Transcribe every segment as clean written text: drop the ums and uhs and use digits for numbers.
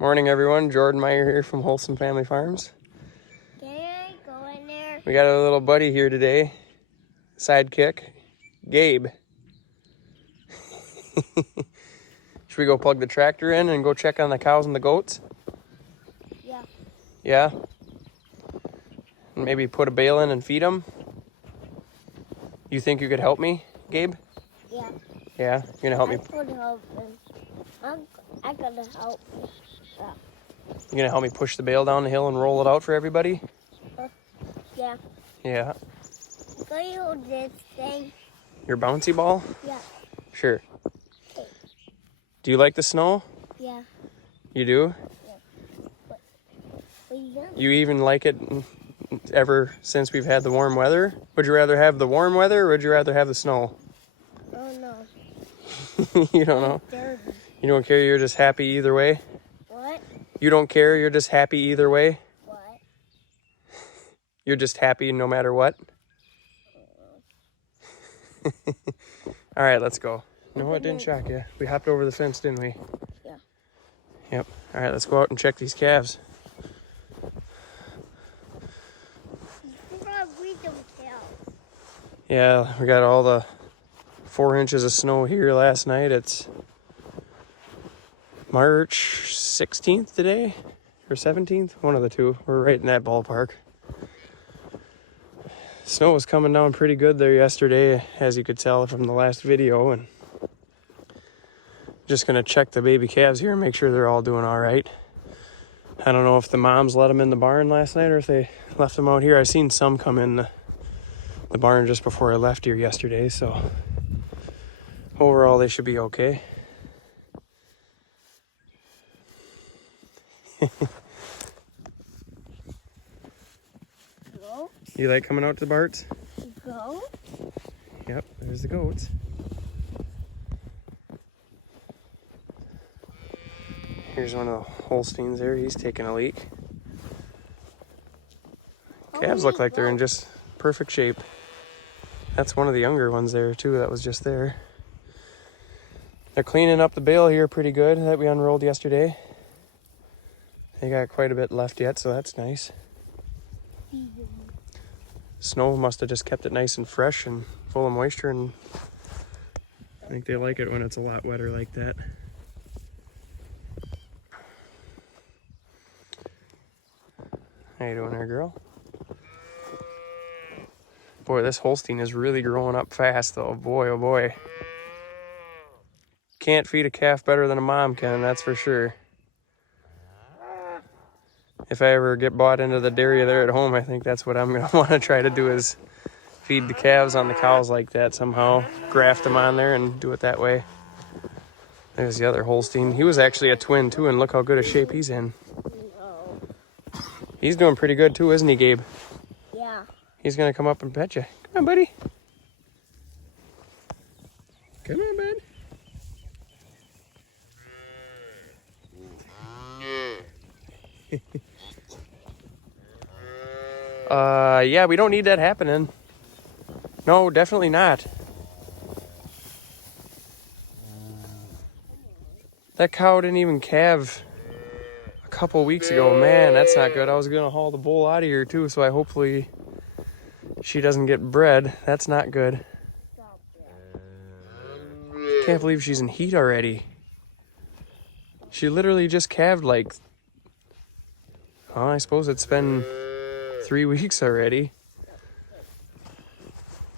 Morning, everyone. Jordan Meyer here from Wholesome Family Farms. Can I go in there? We got a little buddy here today, sidekick, Gabe. Should we go plug the tractor in and go check on the cows and the goats? Yeah. Yeah? And maybe put a bale in and feed them? You think you could help me, Gabe? Yeah. Yeah? You gonna help me? I could help him. I could help him. You gonna help me push the bale down the hill and roll it out for everybody? Yeah. Yeah. Can you hold this thing? Your bouncy ball? Yeah. Sure. Do you like the snow? Yeah. You do? What you doing? You even like it ever since we've had the warm weather? Would you rather have the warm weather or would you rather have the snow? Oh no. You don't know? Dirty. You don't care, you're just happy either way? What? You don't care, you're just happy either way? What? You're just happy no matter what? All right, let's go. No, it didn't shock you. We hopped over the fence, didn't we? Yeah. Yep. All right, let's go out and check these calves. You gotta read them calves. Yeah, we got all the 4 inches of snow here last night. It's March 16th today, or 17th, one of the two. We're right in that ballpark. Snow was coming down pretty good there yesterday, as you could tell from the last video, and just gonna check the baby calves here and make sure they're all doing all right. I don't know if the moms let them in the barn last night or if they left them out here. I seen some come in the barn just before I left here yesterday, so overall they should be okay. Go. You like coming out to the Barts? Go. Yep, there's the goats. Here's one of the Holsteins there. He's taking a leak. Calves look like they're in just perfect shape. That's one of the younger ones there too that was just there. They're cleaning up the bale here pretty good that we unrolled yesterday. They got quite a bit left yet, so that's nice. Snow must have just kept it nice and fresh and full of moisture, and I think they like it when it's a lot wetter like that. How you doing there, girl? Boy, this Holstein is really growing up fast, though. Boy, oh boy. Can't feed a calf better than a mom can, that's for sure. If I ever get bought into the dairy there at home, I think that's what I'm going to want to try to do, is feed the calves on the cows like that somehow. Graft them on there and do it that way. There's the other Holstein. He was actually a twin, too, and look how good a shape he's in. No. He's doing pretty good, too, isn't he, Gabe? Yeah. He's going to come up and pet you. Come on, buddy. Come on, bud. Yeah, we don't need that happening. No, definitely not. That cow didn't even calve a couple weeks ago. Man, that's not good. I was going to haul the bull out of here too, so hopefully she doesn't get bred. That's not good. Can't believe she's in heat already. She literally just calved like, oh, I suppose it's been 3 weeks already.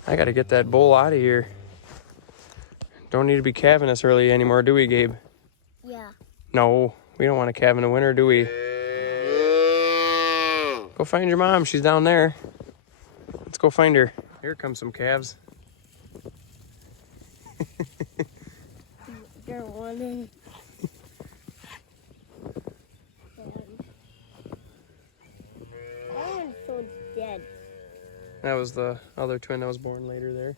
I gotta get that bull out of here. Don't need to be calving this early anymore, do we, Gabe? Yeah. No, we don't want to calve in the winter, do we? Go find your mom. She's down there. Let's go find her. Here come some calves. You're wanting. That one's so dead. That was the other twin that was born later there.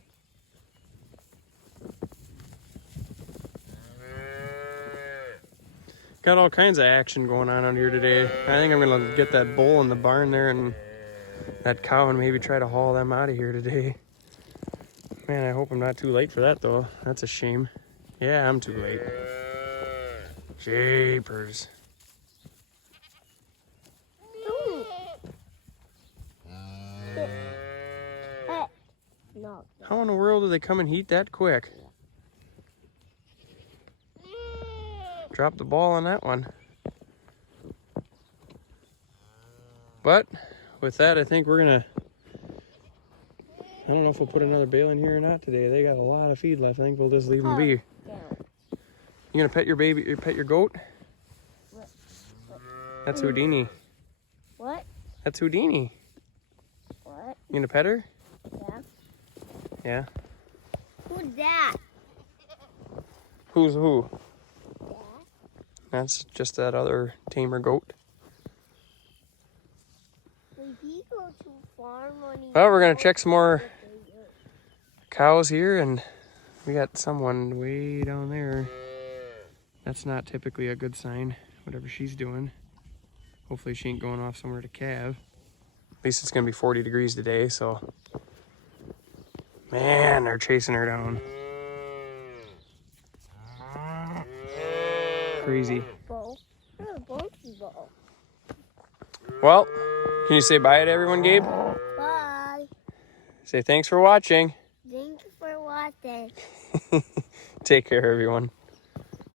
Got all kinds of action going on out here today. I think I'm gonna get that bull in the barn there and that cow and maybe try to haul them out of here today. Man, I hope I'm not too late for that though. That's a shame. Yeah, I'm too late. Jeepers. Oh, How in the world do they come and heat that quick? Drop the ball on that one. But with that, I think we're gonna, I don't know if we'll put another bale in here or not today. They got a lot of feed left. I think we'll just leave them be. yeah. You gonna pet your baby, or pet your goat? That's Houdini. What? That's Houdini. What? You gonna pet her? Yeah. Yeah. Who's that? Who's who? Yeah. That's just that other tamer goat. Did he go too far when he... Well, we're gonna check some more cows here, and we got someone way down there. That's not typically a good sign, whatever she's doing. Hopefully she ain't going off somewhere to calve. At least it's gonna be 40 degrees today, so. Man, they're chasing her down. Crazy. Bowl. Oh, bulky bowl. Well, can you say bye to everyone, Gabe? Bye. Say thanks for watching. Thank you for watching. Take care, everyone.